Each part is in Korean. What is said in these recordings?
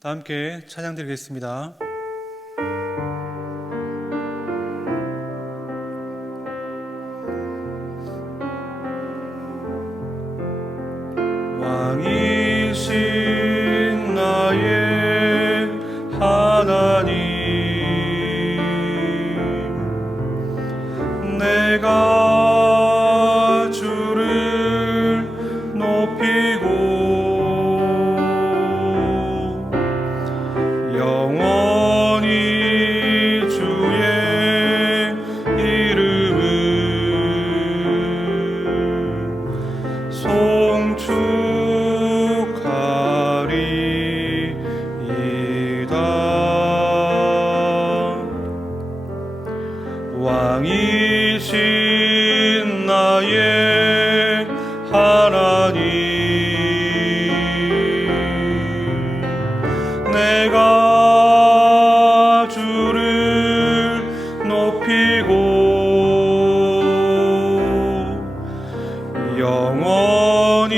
다 함께 찬양 드리겠습니다. 왕이신 나의 하나님, 내가 주를 높이고 영원히 주의 이름을 송축하리이다. 왕이신 나의 하나님, 내가 주를 높이고 영원히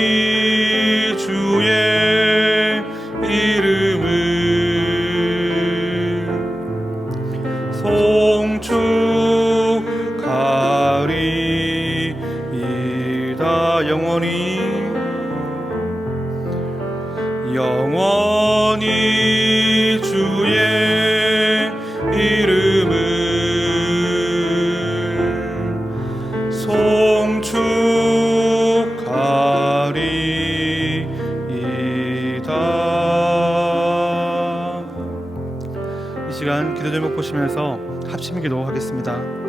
주의 이름을 송축하리이다. 영원히 주의 이름을 송축하리이다. 이 시간 기도 제목 보시면서 합심 기도하겠습니다.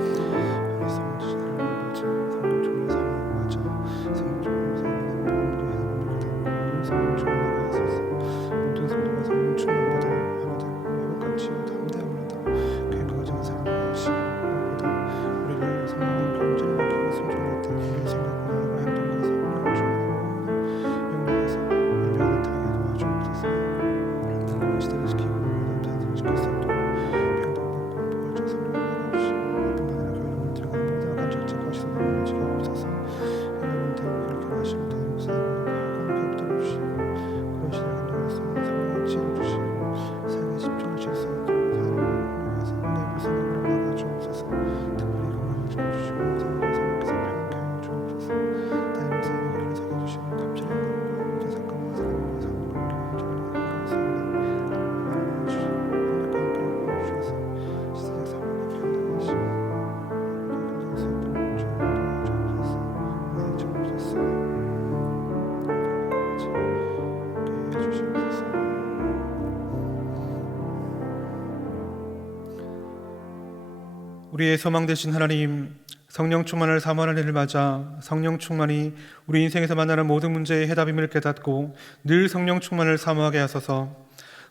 우리의 소망 되신 하나님, 성령 충만을 사모하는 일을 맞아 성령 충만이 우리 인생에서 만나는 모든 문제의 해답임을 깨닫고 늘 성령 충만을 사모하게 하소서.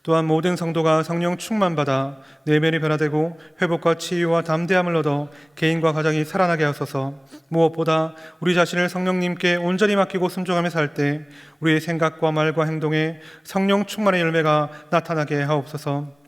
또한 모든 성도가 성령 충만받아 내면이 변화되고 회복과 치유와 담대함을 얻어 개인과 가정이 살아나게 하소서. 무엇보다 우리 자신을 성령님께 온전히 맡기고 순종하며 살 때 우리의 생각과 말과 행동에 성령 충만의 열매가 나타나게 하옵소서.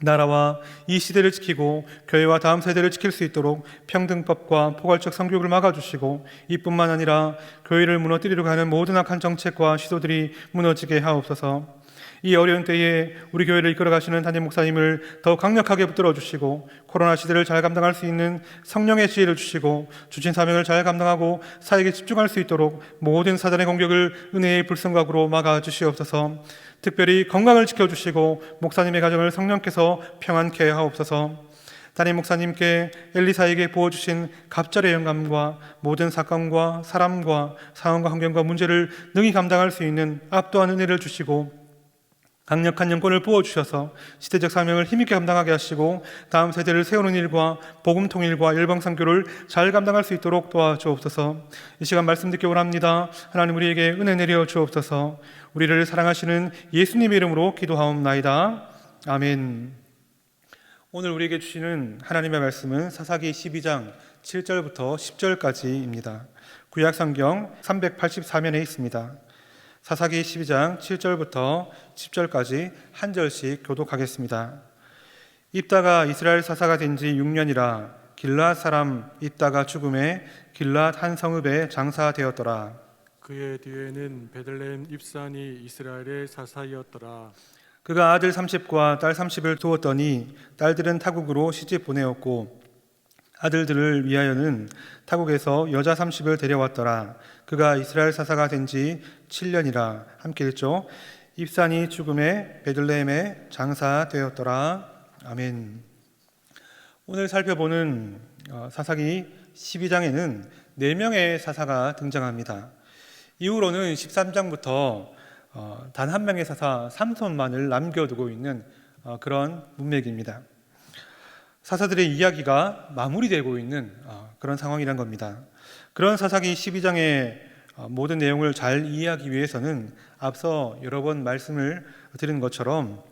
나라와 이 시대를 지키고 교회와 다음 세대를 지킬 수 있도록 평등법과 포괄적 성교육을 막아주시고, 이뿐만 아니라 교회를 무너뜨리려고 하는 모든 악한 정책과 시도들이 무너지게 하옵소서. 이 어려운 때에 우리 교회를 이끌어가시는 담임 목사님을 더욱 강력하게 붙들어 주시고, 코로나 시대를 잘 감당할 수 있는 성령의 지혜를 주시고, 주신 사명을 잘 감당하고 사역에 집중할 수 있도록 모든 사단의 공격을 은혜의 불성각으로 막아주시옵소서. 특별히 건강을 지켜주시고 목사님의 가정을 성령께서 평안케 하옵소서. 담임 목사님께 엘리사에게 부어주신 갑절의 영감과 모든 사건과 사람과 상황과 환경과 문제를 능히 감당할 수 있는 압도한 은혜를 주시고, 강력한 영권을 부어주셔서 시대적 사명을 힘있게 감당하게 하시고 다음 세대를 세우는 일과 복음 통일과 열방 선교를 잘 감당할 수 있도록 도와주옵소서. 이 시간 말씀 듣기 원합니다. 하나님, 우리에게 은혜 내려 주옵소서. 우리를 사랑하시는 예수님의 이름으로 기도하옵나이다. 아멘. 오늘 우리에게 주시는 하나님의 말씀은 사사기 12장 7절부터 10절까지입니다. 구약성경 384면에 있습니다. 사사기 12장 7절부터 10절까지 한 절씩 교독하겠습니다. 입다가 이스라엘 사사가 된 지 6년이라 길앗 사람 입다가 죽음에 길앗 한 성읍에 장사되었더라. 그의 뒤에는 베들레헴 입산이 이스라엘의 사사이었더라. 그가 아들 30과 딸 30을 두었더니 딸들은 타국으로 시집 보내었고 아들들을 위하여는 타국에서 여자 30을 데려왔더라. 그가 이스라엘 사사가 된 지 7년이라. 함께 읽죠. 입산이 죽음에 베들레헴에 장사되었더라. 아멘. 오늘 살펴보는 사사기 12장에는 4명의 사사가 등장합니다. 이후로는 13장부터 단 한 명의 사사 삼손만을 남겨두고 있는 그런 문맥입니다. 사사들의 이야기가 마무리되고 있는 그런 상황이란 겁니다. 그런 사사기 12장의 모든 내용을 잘 이해하기 위해서는 앞서 여러 번 말씀을 드린 것처럼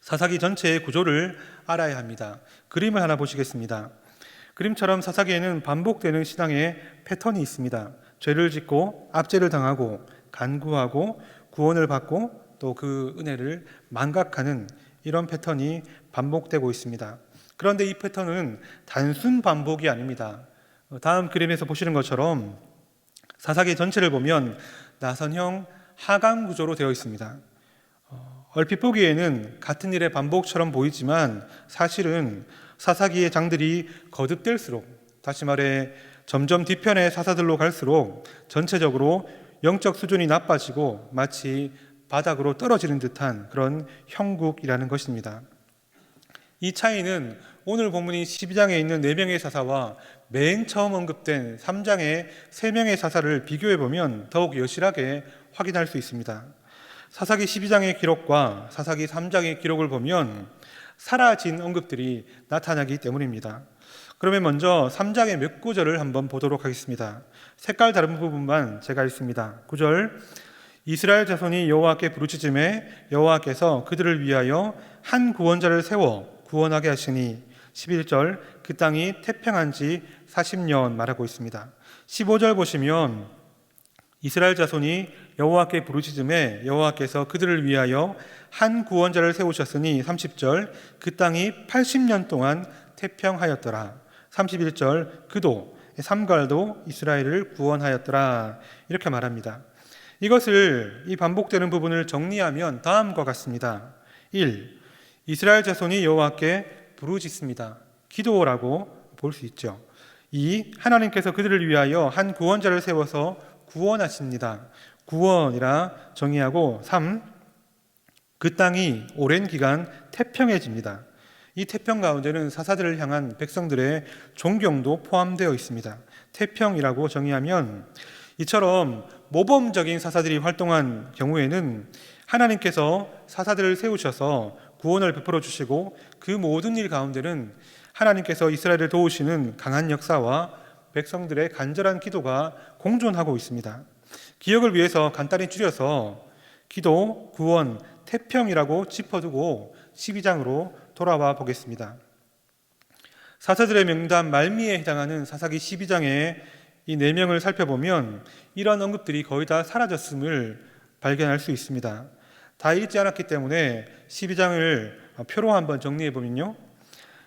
사사기 전체의 구조를 알아야 합니다. 그림을 하나 보시겠습니다. 그림처럼 사사기에는 반복되는 신앙의 패턴이 있습니다. 죄를 짓고 압제를 당하고 간구하고 구원을 받고 또 그 은혜를 망각하는 이런 패턴이 반복되고 있습니다. 그런데 이 패턴은 단순 반복이 아닙니다. 다음 그림에서 보시는 것처럼 사사기 전체를 보면 나선형 하강 구조로 되어 있습니다. 얼핏 보기에는 같은 일의 반복처럼 보이지만 사실은 사사기의 장들이 거듭될수록, 다시 말해 점점 뒤편의 사사들로 갈수록 전체적으로 영적 수준이 나빠지고 마치 바닥으로 떨어지는 듯한 그런 형국이라는 것입니다. 이 차이는 오늘 본문이 12장에 있는 4명의 사사와 맨 처음 언급된 3장의 3명의 사사를 비교해보면 더욱 여실하게 확인할 수 있습니다. 사사기 12장의 기록과 사사기 3장의 기록을 보면 사라진 언급들이 나타나기 때문입니다. 그러면 먼저 3장의 몇 구절을 한번 보도록 하겠습니다. 색깔 다른 부분만 제가 읽습니다. 9절, 이스라엘 자손이 여호와께 부르짖음에 여호와께서 그들을 위하여 한 구원자를 세워 구원하게 하시니. 11절, 그 땅이 태평한 지 40년 말하고 있습니다. 15절 보시면 이스라엘 자손이 여호와께 부르짖음에 여호와께서 그들을 위하여 한 구원자를 세우셨으니. 30절, 그 땅이 80년 동안 태평하였더라. 31절, 그도 삼갈도 이스라엘을 구원하였더라. 이렇게 말합니다. 이것을, 이 반복되는 부분을 정리하면 다음과 같습니다. 1. 이스라엘 자손이 여호와께 부르짖습니다. 기도라고 볼 수 있죠. 2. 하나님께서 그들을 위하여 한 구원자를 세워서 구원하십니다. 구원이라 정의하고. 3. 그 땅이 오랜 기간 태평해집니다. 이 태평 가운데는 사사들을 향한 백성들의 존경도 포함되어 있습니다. 태평이라고 정의하면 이처럼 모범적인 사사들이 활동한 경우에는 하나님께서 사사들을 세우셔서 구원을 베풀어 주시고 그 모든 일 가운데는 하나님께서 이스라엘을 도우시는 강한 역사와 백성들의 간절한 기도가 공존하고 있습니다. 기억을 위해서 간단히 줄여서 기도, 구원, 태평이라고 짚어두고 12장으로 돌아와 보겠습니다. 사사들의 명단 말미에 해당하는 사사기 12장의 이 4명을 살펴보면 이런 언급들이 거의 다 사라졌음을 발견할 수 있습니다. 다 읽지 않았기 때문에 12장을 표로 한번 정리해 보면요,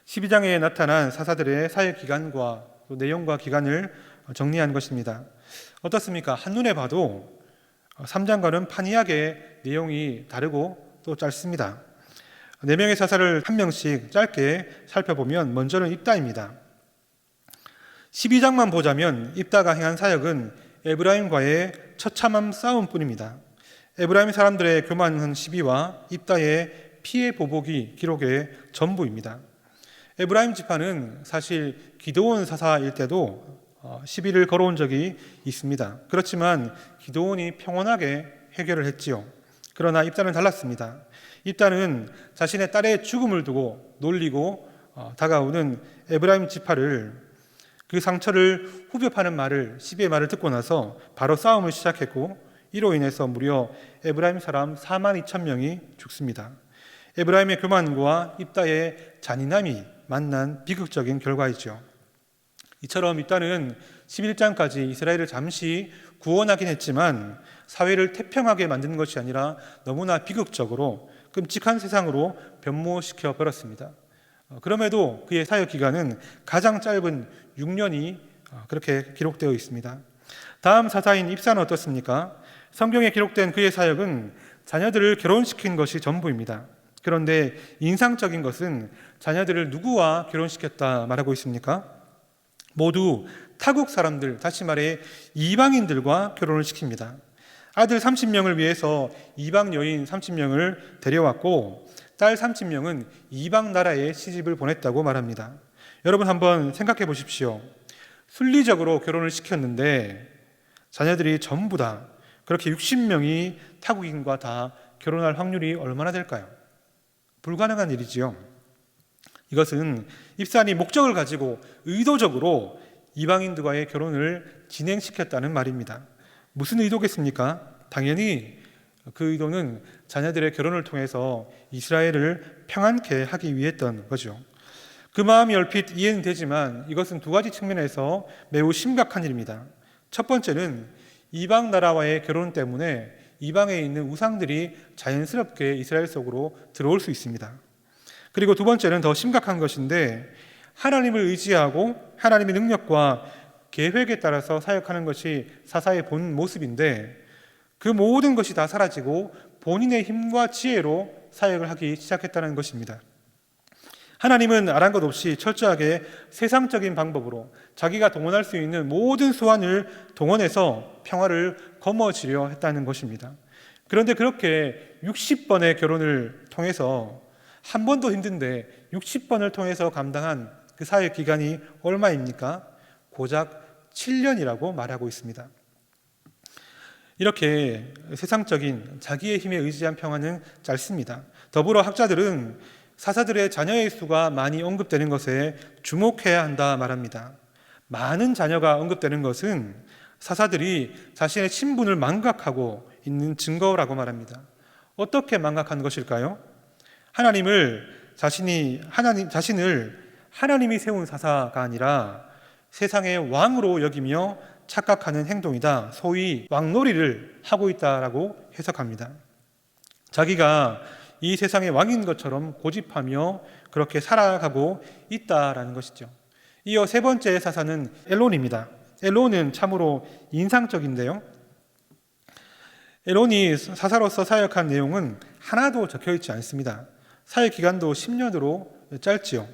12장에 나타난 사사들의 사역 기간과 또 내용과 기간을 정리한 것입니다. 어떻습니까? 한눈에 봐도 3장과는 판이하게 내용이 다르고 또 짧습니다. 4명의 사사를 한 명씩 짧게 살펴보면 먼저는 입다입니다. 12장만 보자면 입다가 행한 사역은 에브라임과의 처참한 싸움뿐입니다. 에브라임 사람들의 교만한 시비와 입다의 피해 보복이 기록의 전부입니다. 에브라임 지파는 사실 기드온 사사일 때도 시비를 걸어온 적이 있습니다. 그렇지만 기드온이 평온하게 해결을 했지요. 그러나 입다는 달랐습니다. 입다는 자신의 딸의 죽음을 두고 놀리고 다가오는 에브라임 지파를, 그 상처를 후벼파는 말을, 시비의 말을 듣고 나서 바로 싸움을 시작했고 이로 인해서 무려 에브라임 사람 42,000명이 죽습니다. 에브라임의 교만과 입다의 잔인함이 만난 비극적인 결과이죠. 이처럼 입다는 11장까지 이스라엘을 잠시 구원하긴 했지만 사회를 태평하게 만드는 것이 아니라 너무나 비극적으로 끔찍한 세상으로 변모시켜 버렸습니다. 그럼에도 그의 사역 기간은 가장 짧은 6년이 그렇게 기록되어 있습니다. 다음 사사인 입사는 어떻습니까? 성경에 기록된 그의 사역은 자녀들을 결혼시킨 것이 전부입니다. 그런데 인상적인 것은 자녀들을 누구와 결혼시켰다 말하고 있습니까? 모두 타국 사람들, 다시 말해 이방인들과 결혼을 시킵니다. 아들 30명을 위해서 이방 여인 30명을 데려왔고 딸 30명은 이방 나라에 시집을 보냈다고 말합니다. 여러분 한번 생각해 보십시오. 순리적으로 결혼을 시켰는데 자녀들이 전부 다 그렇게 60명이 타국인과 다 결혼할 확률이 얼마나 될까요? 불가능한 일이지요. 이것은 입산이 목적을 가지고 의도적으로 이방인들과의 결혼을 진행시켰다는 말입니다. 무슨 의도겠습니까? 당연히 그 의도는 자녀들의 결혼을 통해서 이스라엘을 평안케 하기 위했던 거죠. 그 마음이 얼핏 이해는 되지만 이것은 두 가지 측면에서 매우 심각한 일입니다. 첫 번째는 이방 나라와의 결혼 때문에 이방에 있는 우상들이 자연스럽게 이스라엘 속으로 들어올 수 있습니다. 그리고 두 번째는 더 심각한 것인데 하나님을 의지하고 하나님의 능력과 계획에 따라서 사역하는 것이 사사의 본 모습인데 그 모든 것이 다 사라지고 본인의 힘과 지혜로 사역을 하기 시작했다는 것입니다. 하나님은 아랑곳 없이 철저하게 세상적인 방법으로 자기가 동원할 수 있는 모든 수완을 동원해서 평화를 거머쥐려 했다는 것입니다. 그런데 그렇게 60번의 결혼을 통해서 한 번도 힘든데 60번을 통해서 감당한 그 사역 기간이 얼마입니까? 고작 7년이라고 말하고 있습니다. 이렇게 세상적인 자기의 힘에 의지한 평화는 짧습니다. 더불어 학자들은 사사들의 자녀의 수가 많이 언급되는 것에 주목해야 한다 말합니다. 많은 자녀가 언급되는 것은 사사들이 자신의 신분을 망각하고 있는 증거라고 말합니다. 어떻게 망각한 것일까요? 자신을 하나님이 세운 사사가 아니라 세상의 왕으로 여기며 착각하는 행동이다. 소위 왕놀이를 하고 있다라고 해석합니다. 자기가 이 세상의 왕인 것처럼 고집하며 그렇게 살아가고 있다라는 것이죠. 이어 세 번째 사사는 엘론입니다. 엘론은 참으로 인상적인데요. 엘론이 사사로서 사역한 내용은 하나도 적혀있지 않습니다. 사역 기간도 10년으로 짧지요.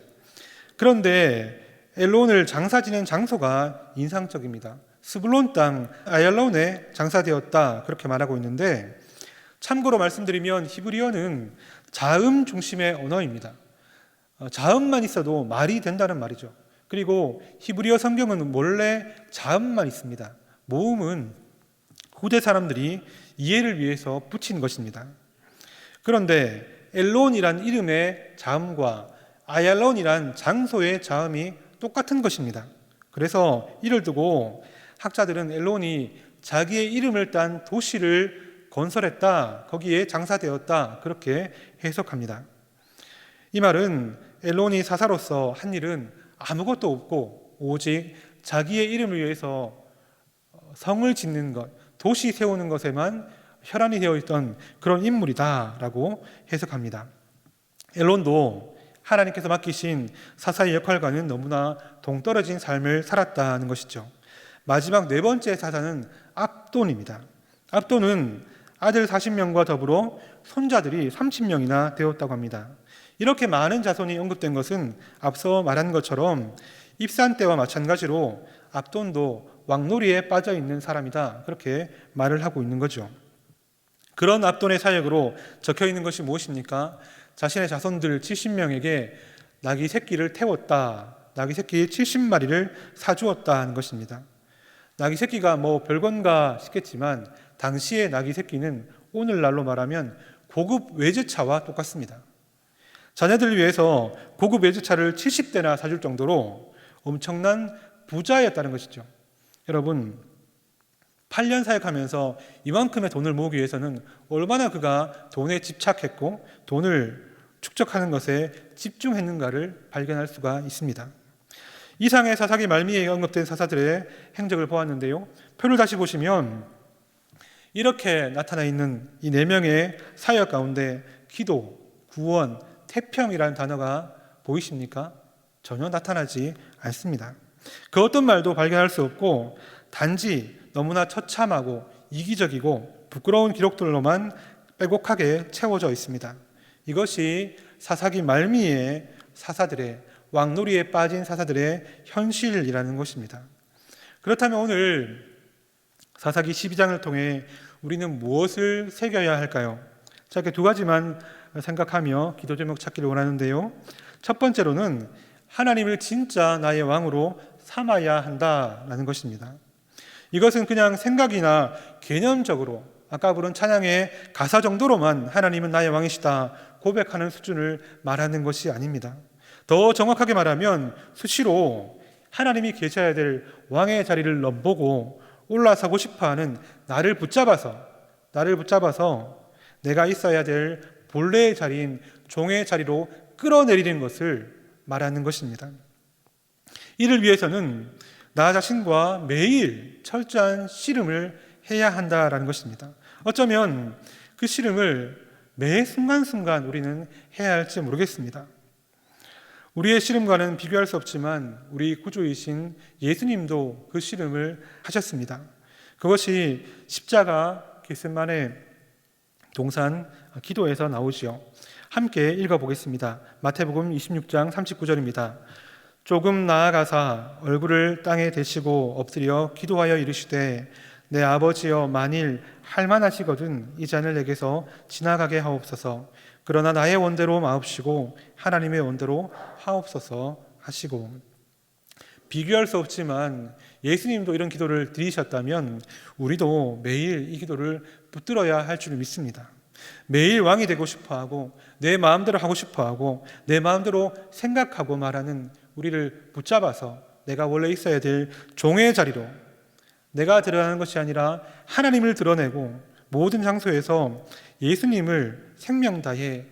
그런데 엘론을 장사 지낸 장소가 인상적입니다. 스불론 땅 아얄론에 장사되었다 그렇게 말하고 있는데 참고로 말씀드리면 히브리어는 자음 중심의 언어입니다. 자음만 있어도 말이 된다는 말이죠. 그리고 히브리어 성경은 원래 자음만 있습니다. 모음은 후대 사람들이 이해를 위해서 붙인 것입니다. 그런데 엘론이란 이름의 자음과 아얄론이란 장소의 자음이 똑같은 것입니다. 그래서 이를 두고 학자들은 엘론이 자기의 이름을 딴 도시를 건설했다, 거기에 장사되었다 그렇게 해석합니다. 이 말은 엘론이 사사로서 한 일은 아무것도 없고 오직 자기의 이름을 위해서 성을 짓는 것, 도시 세우는 것에만 혈안이 되어 있던 그런 인물이다라고 해석합니다. 엘론도 하나님께서 맡기신 사사의 역할과는 너무나 동떨어진 삶을 살았다는 것이죠. 마지막 네 번째 사사는 압돈입니다. 압돈은 아들 40명과 더불어 손자들이 30명이나 되었다고 합니다. 이렇게 많은 자손이 언급된 것은 앞서 말한 것처럼 입산 때와 마찬가지로 압돈도 왕놀이에 빠져 있는 사람이다 그렇게 말을 하고 있는 거죠. 그런 압돈의 사역으로 적혀 있는 것이 무엇입니까? 자신의 자손들 70명에게 나귀 새끼를 태웠다, 나귀 새끼 70마리를 사주었다 하는 것입니다. 나귀 새끼가 뭐 별건가 싶겠지만 당시의 나귀 새끼는 오늘날로 말하면 고급 외제차와 똑같습니다. 자녀들을 위해서 고급 외제차를 70대나 사줄 정도로 엄청난 부자였다는 것이죠. 여러분, 8년 사역하면서 이만큼의 돈을 모으기 위해서는 얼마나 그가 돈에 집착했고 돈을 축적하는 것에 집중했는가를 발견할 수가 있습니다. 이상의 사사기 말미에 언급된 사사들의 행적을 보았는데요. 표를 다시 보시면 이렇게 나타나 있는 이 4명의 사역 가운데 기도, 구원, 태평이라는 단어가 보이십니까? 전혀 나타나지 않습니다. 그 어떤 말도 발견할 수 없고 단지 너무나 처참하고 이기적이고 부끄러운 기록들로만 빼곡하게 채워져 있습니다. 이것이 사사기 말미에 사사들의 왕놀이에 빠진 사사들의 현실이라는 것입니다. 그렇다면 오늘 사사기 12장을 통해 우리는 무엇을 새겨야 할까요? 짧게 두 가지만 생각하며 기도 제목 찾기를 원하는데요. 첫 번째로는 하나님을 진짜 나의 왕으로 삼아야 한다라는 것입니다. 이것은 그냥 생각이나 개념적으로 아까 부른 찬양의 가사 정도로만 하나님은 나의 왕이시다 고백하는 수준을 말하는 것이 아닙니다. 더 정확하게 말하면 수시로 하나님이 계셔야 될 왕의 자리를 넘보고 올라서고 싶어하는 나를 붙잡아서 내가 있어야 될 본래의 자리인 종의 자리로 끌어내리는 것을 말하는 것입니다. 이를 위해서는 나 자신과 매일 철저한 씨름을 해야 한다라는 것입니다. 어쩌면 그 씨름을 매 순간순간 우리는 해야 할지 모르겠습니다. 우리의 씨름과는 비교할 수 없지만 우리 구주이신 예수님도 그 씨름을 하셨습니다. 그것이 십자가 겟세마네 동산 기도에서 나오지요. 함께 읽어보겠습니다. 마태복음 26장 39절입니다. 조금 나아가사 얼굴을 땅에 대시고 엎드려 기도하여 이르시되 내 아버지여 만일 할만하시거든 이 잔을 내게서 지나가게 하옵소서. 그러나 나의 원대로 마옵시고 하나님의 원대로 하옵소서 하시고. 비교할 수 없지만 예수님도 이런 기도를 드리셨다면 우리도 매일 이 기도를 붙들어야 할 줄 믿습니다. 매일 왕이 되고 싶어하고 내 마음대로 하고 싶어하고 내 마음대로 생각하고 말하는 우리를 붙잡아서 내가 원래 있어야 될 종의 자리로 내가 드러나는 것이 아니라 하나님을 드러내고 모든 장소에서 예수님을 생명 다해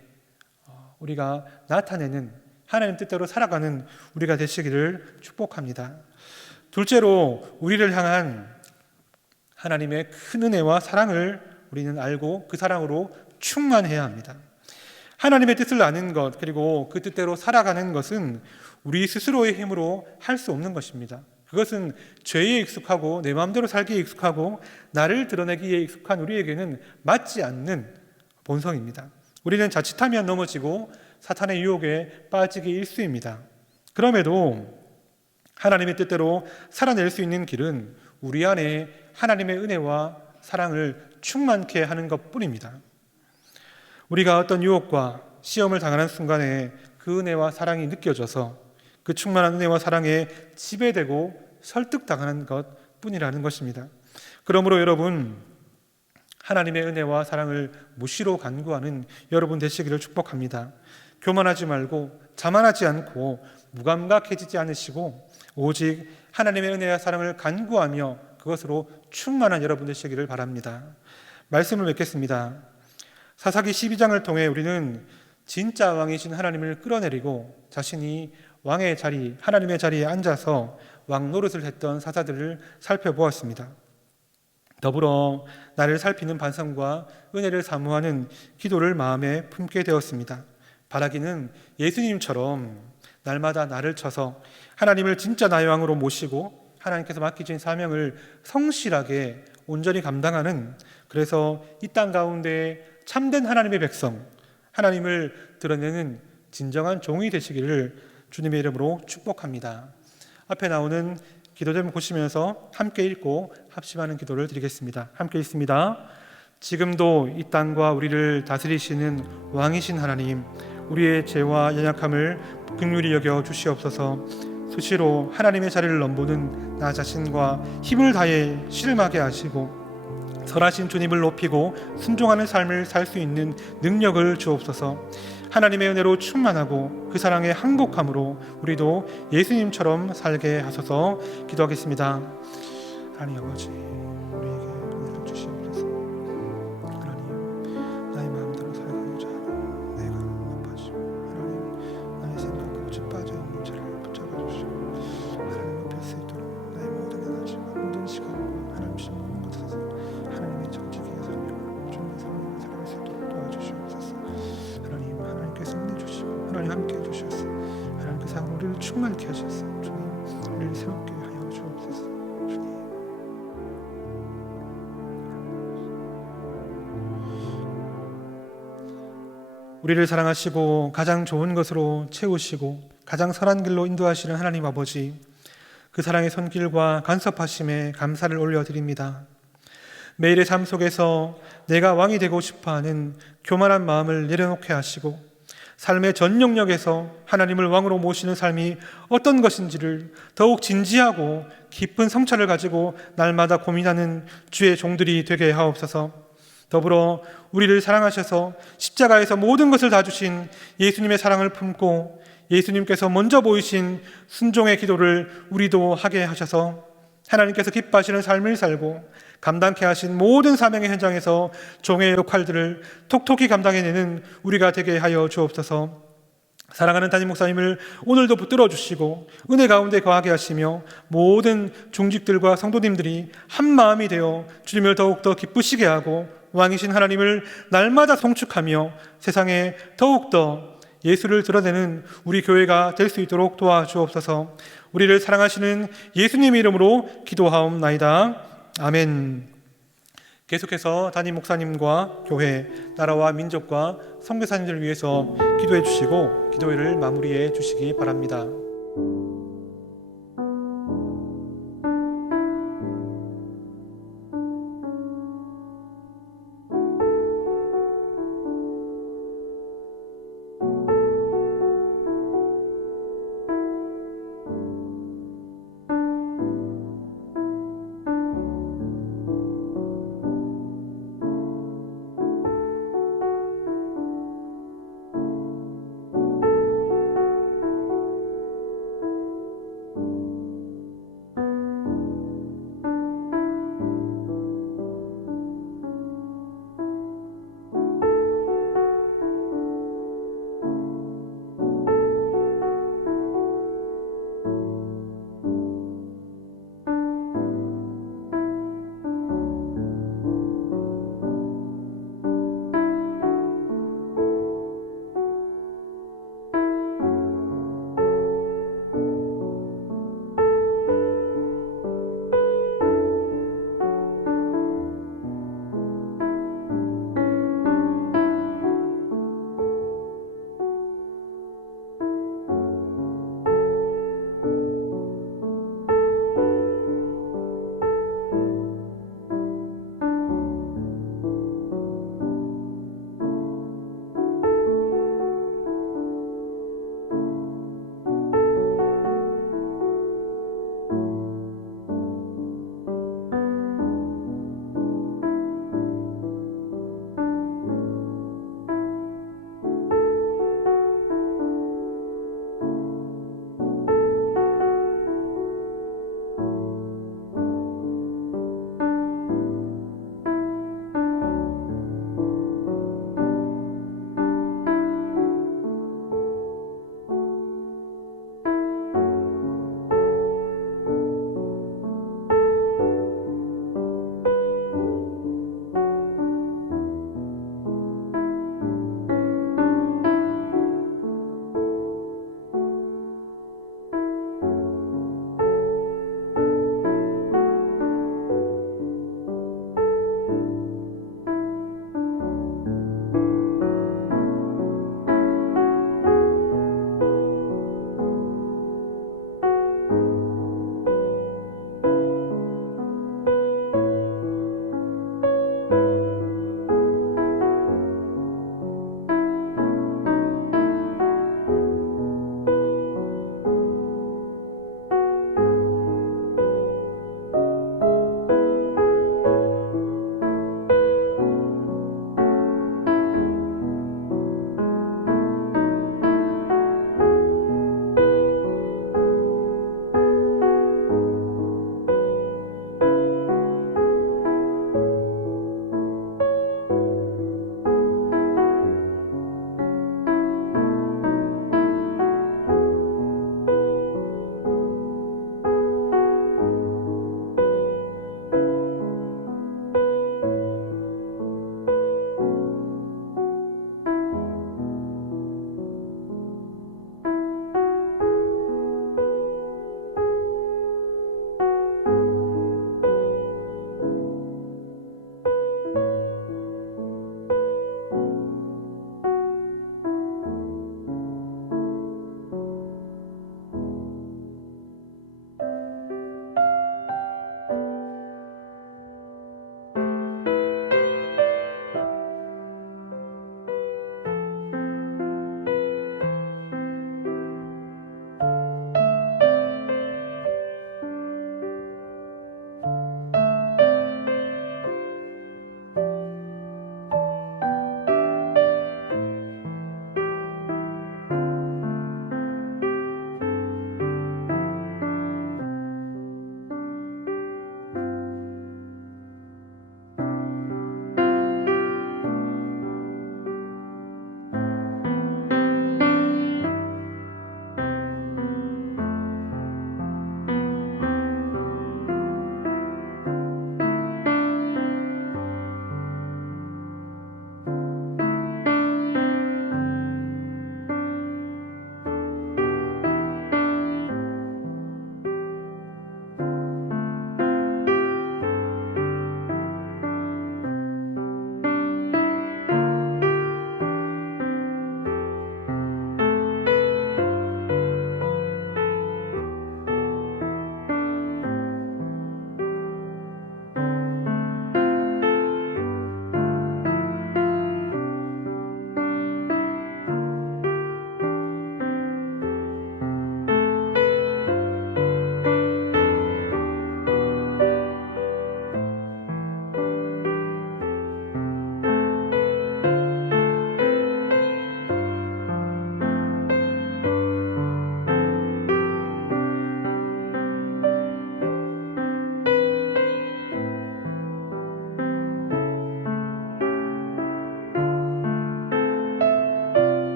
우리가 나타내는 하나님 뜻대로 살아가는 우리가 되시기를 축복합니다. 둘째로 우리를 향한 하나님의 큰 은혜와 사랑을 우리는 알고 그 사랑으로 충만해야 합니다. 하나님의 뜻을 아는 것 그리고 그 뜻대로 살아가는 것은 우리 스스로의 힘으로 할 수 없는 것입니다. 그것은 죄에 익숙하고 내 마음대로 살기에 익숙하고 나를 드러내기에 익숙한 우리에게는 맞지 않는 본성입니다. 우리는 자칫하면 넘어지고 사탄의 유혹에 빠지기 일쑤입니다. 그럼에도 하나님의 뜻대로 살아낼 수 있는 길은 우리 안에 하나님의 은혜와 사랑을 충만케 하는 것뿐입니다. 우리가 어떤 유혹과 시험을 당하는 순간에 그 은혜와 사랑이 느껴져서 그 충만한 은혜와 사랑에 지배되고 설득당하는 것뿐이라는 것입니다. 그러므로 여러분, 하나님의 은혜와 사랑을 무시로 간구하는 여러분 되시기를 축복합니다. 교만하지 말고 자만하지 않고 무감각해지지 않으시고 오직 하나님의 은혜와 사랑을 간구하며 그것으로 충만한 여러분 되시기를 바랍니다. 말씀을 맺겠습니다. 사사기 12장을 통해 우리는 진짜 왕이신 하나님을 끌어내리고 자신이 왕의 자리, 하나님의 자리에 앉아서 왕 노릇을 했던 사사들을 살펴보았습니다. 더불어 나를 살피는 반성과 은혜를 사모하는 기도를 마음에 품게 되었습니다. 바라기는 예수님처럼 날마다 나를 쳐서 하나님을 진짜 나의 왕으로 모시고 하나님께서 맡기신 사명을 성실하게 온전히 감당하는, 그래서 이 땅 가운데 참된 하나님의 백성, 하나님을 드러내는 진정한 종이 되시기를 주님의 이름으로 축복합니다. 앞에 나오는 기도 제목 보시면서 함께 읽고 합심하는 기도를 드리겠습니다. 함께 읽습니다. 지금도 이 땅과 우리를 다스리시는 왕이신 하나님, 우리의 죄와 연약함을 긍휼히 여겨 주시옵소서. 수시로 하나님의 자리를 넘보는 나 자신과 힘을 다해 씨름하게 하시고 선하신 주님을 높이고 순종하는 삶을 살 수 있는 능력을 주옵소서. 하나님의 은혜로 충만하고 그 사랑의 항복함으로 우리도 예수님처럼 살게 하소서. 기도하겠습니다. 하나님 아버지, 우리에게 은혜를 주시옵소서. 하나님, 나의 마음대로 살고자 하는 내가 아파지고 하나님, 나의 생각과 쭉 빠져있는 죄를 붙잡아 주시고 하나님 높일 수 있도록 나의 모든 에너지와 모든 시간과 하나님 주신 모든 것에서 하나님의 정직의 사명으로 주님의 사명을 살아갈 수 있도록 도와주시옵소서. 하나님께서 은혜 주시고 하나님 함께 해주셔서 하나님께서 우리를 충만케 하셔서 주님 우리를 새롭게 하여 주옵소서. 주님, 우리를 사랑하시고 가장 좋은 것으로 채우시고 가장 선한 길로 인도하시는 하나님 아버지, 그 사랑의 손길과 간섭하심에 감사를 올려드립니다. 매일의 삶 속에서 내가 왕이 되고 싶어하는 교만한 마음을 내려놓게 하시고 삶의 전 영역에서 하나님을 왕으로 모시는 삶이 어떤 것인지를 더욱 진지하고 깊은 성찰을 가지고 날마다 고민하는 주의 종들이 되게 하옵소서. 더불어 우리를 사랑하셔서 십자가에서 모든 것을 다 주신 예수님의 사랑을 품고 예수님께서 먼저 보이신 순종의 기도를 우리도 하게 하셔서 하나님께서 기뻐하시는 삶을 살고 감당케 하신 모든 사명의 현장에서 종의 역할들을 톡톡히 감당해내는 우리가 되게 하여 주옵소서. 사랑하는 담임 목사님을 오늘도 붙들어 주시고 은혜 가운데 거하게 하시며 모든 중직들과 성도님들이 한 마음이 되어 주님을 더욱더 기쁘시게 하고 왕이신 하나님을 날마다 송축하며 세상에 더욱더 예수를 드러내는 우리 교회가 될 수 있도록 도와주옵소서. 우리를 사랑하시는 예수님의 이름으로 기도하옵나이다. 아멘. 계속해서 담임 목사님과 교회, 나라와 민족과 선교사님들을 위해서 기도해 주시고 기도회를 마무리해 주시기 바랍니다.